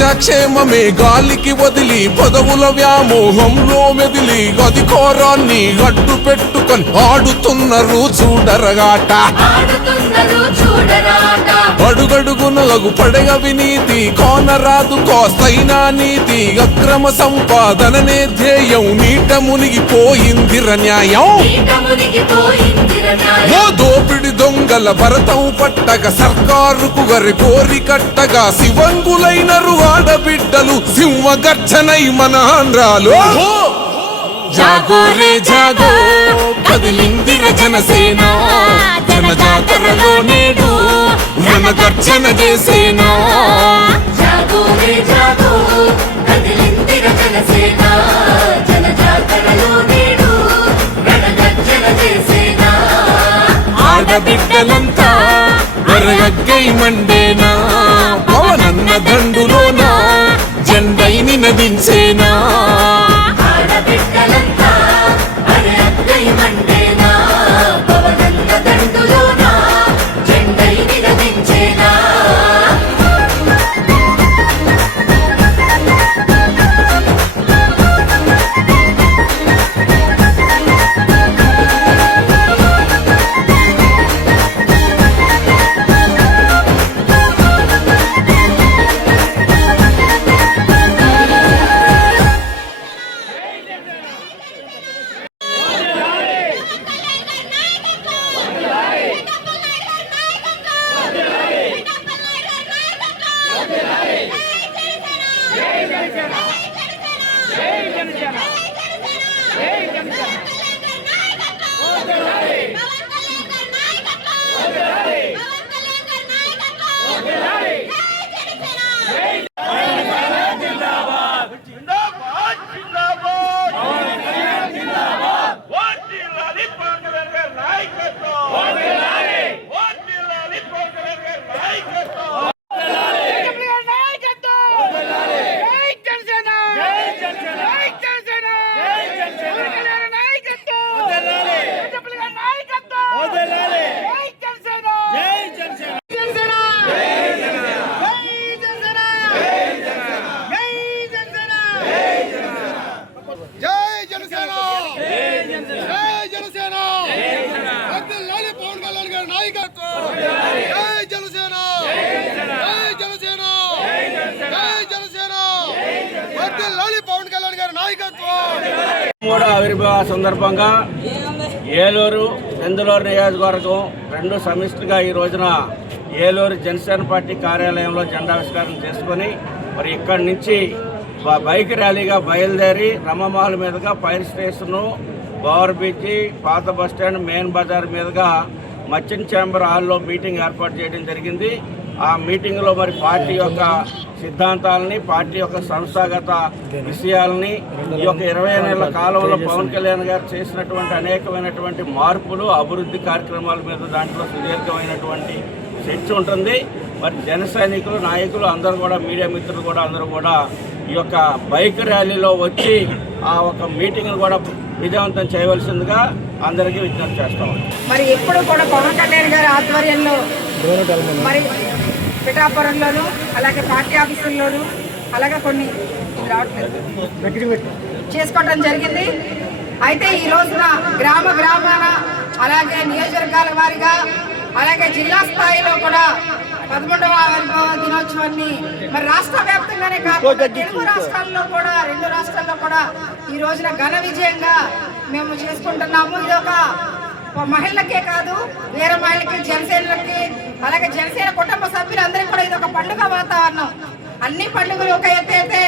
ప్రజాక్షేమమే గాలికి వదిలి పదవుల వ్యామోహంలో మెదిలి అధికారాన్ని అడ్డు పెట్టుకొని ఆడుతున్నారు చూడరగాట. అడుగడుగునగు పడగ వినీతి కోనరాదు కోస్తైనా నీతి అక్రమ సంపాదననే ధ్యేయం నీట మునిగిపోయిందిర న్యాయం. ఓ దోపిడి దొంగల భరతం పట్టగ సర్కారుకు గరి కోరి కట్టగా శివంగులైనరు ఆడబిడ్డలు సింహగర్జనై మన ఆంధ్రాలో. జాగో రే జాగో కదిలిందిర జనసేన జనజాతరలో నేడు రణగర్జన చేసేనా. జాగో రే జాగో కదిలిందిర జనసేన జనజాతరలో నేడు రణగర్జన చేసేనా. ఆడబిడ్డలంతా వరగగ్గై మండేనా పవనన్న దండులోనా జెండైని నదించేనా. ఆడబిడ్డలంతా వరగగ్గై మండేనా పవనన్న దండులోనా జెండైని నదించేనా. మూడో ఆవిర్భావ సందర్భంగా ఏలూరు చంద్రూరు నియోజకవర్గం రెండు సమిష్టిగా ఈ రోజున ఏలూరు జనసేన పార్టీ కార్యాలయంలో జెండావిష్కరణ చేసుకొని మరి ఇక్కడి నుంచి బైక్ ర్యాలీగా బయలుదేరి రమ్మమహల్ మీదుగా ఫైర్ స్టేషను పవర్ బీచ్ పాత బస్టాండ్ మెయిన్ బజార్ మీదుగా మర్చెంట్ ఛాంబర్ హాల్లో మీటింగ్ ఏర్పాటు చేయడం జరిగింది. ఆ మీటింగ్లో మరి పార్టీ యొక్క సిద్ధాంతాలని పార్టీ యొక్క సంస్థాగత విషయాలని ఈ యొక్క 20 నెలల కాలంలో పవన్ కళ్యాణ్ గారు చేసినటువంటి అనేకమైనటువంటి మార్పులు అభివృద్ధి కార్యక్రమాల మీద దాంట్లో సుదీర్ఘమైనటువంటి చర్చ ఉంటుంది. మరి జన సైనికులు నాయకులు అందరూ కూడా మీడియా మిత్రులు కూడా అందరూ కూడా ఈ యొక్క బైక్ ర్యాలీలో వచ్చి ఆ ఒక మీటింగ్ను కూడా విజయవంతం చేయవలసిందిగా అందరికీ విజ్ఞప్తి చేస్తాం. మరి ఎప్పుడు కూడా పవన్ కళ్యాణ్ గారి ఆధ్వర్యంలో మరి పిఠాపురంలోను అలాగే పార్టీ ఆఫీసుల్లోనూ అలాగే కొన్ని చేసుకోవడం జరిగింది. అయితే ఈ రోజున గ్రామాన అలాగే నియోజకవర్గాల వారిగా అలాగే జిల్లా స్థాయిలో కూడా 11వ ఆవిర్భావ దినోత్సవాన్ని మరి రాష్ట్ర వ్యాప్తంగానే కాకుండా తెలుగు రాష్ట్రాల్లో కూడా 2 రాష్ట్రాల్లో కూడా ఈ రోజున ఘన విజయంగా మేము చేసుకుంటున్నాము. ఇది ఒక మహిళలకే కాదు వేరే మహిళలకి జనసేనలకి అలాగే జనసేన కుటుంబ సభ్యులందరికీ కూడా ఇది ఒక పండుగ వాతావరణం. అన్ని పండుగలు ఒక ఎత్తు అయితే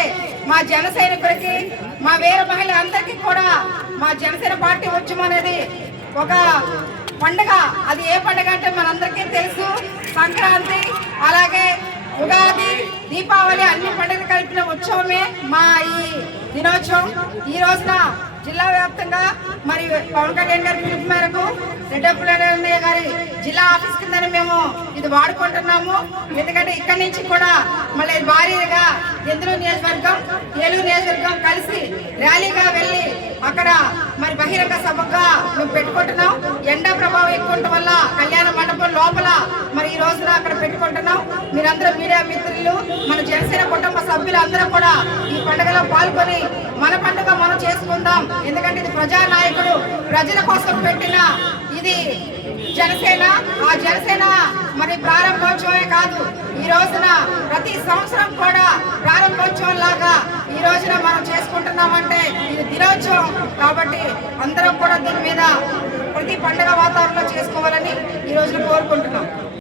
మా జన సైనికులకి మా వేరే మహిళలందరికీ కూడా మా జనసేన పార్టీ ఉద్యమం అనేది ఒక పండుగ. అది ఏ పండుగ అంటే మనందరికీ తెలుసు, సంక్రాంతి అలాగే ఉగాది దీపావళి అన్ని పండుగలు కలిపిన ఉత్సవమే మా ఈ దినోత్సవం. ఈ రోజున జిల్లా వ్యాప్తంగా మరి పవన్ కళ్యాణ్ గారి పిలుపు మేరకు రెడ్డప్పలయ్య గారి జిల్లా ఆఫీస్ కింద మేము ఇది వాడుకుంటున్నాము. ఎందుకంటే ఇక్కడి నుంచి కూడా మళ్ళీ భారీగా ఎందులో నియోజకవర్గం ఏలూరు నియోజకవర్గం కలిసి ర్యాలీగా వెళ్ళి అక్కడ మరి బహిరంగ సభగా మేము పెట్టుకుంటున్నాం. ఎండ ప్రభావం ఎక్కువ ఉండటం వల్ల కళ్యాణ మండపం లోపల మరి ఈ రోజున అక్కడ పెట్టుకుంటున్నాం. మీరందరూ మీడియా మిత్రులు, మన జనసేన కుటుంబ సభ్యులు అందరూ కూడా ఈ పండుగలో పాల్గొని మన పండుగ మనం చేసుకుందాం. ఎందుకంటే ఇది ప్రజానాయకుడు ప్రజల కోసం పెట్టిన ఇది జనసేన. ఆ జనసేన మరి ప్రారంభోత్సవమే కాదు, ఈ రోజున ప్రతి సంవత్సరం కూడా ప్రారంభోత్సవం లాగా ఈ రోజున మనం చేసుకుంటున్నామంటే ఇది దినోత్సవం. కాబట్టి అందరం కూడా దీని మీద ప్రతి పండుగ వాతావరణంలో చేసుకోవాలని ఈ రోజున కోరుకుంటున్నాం.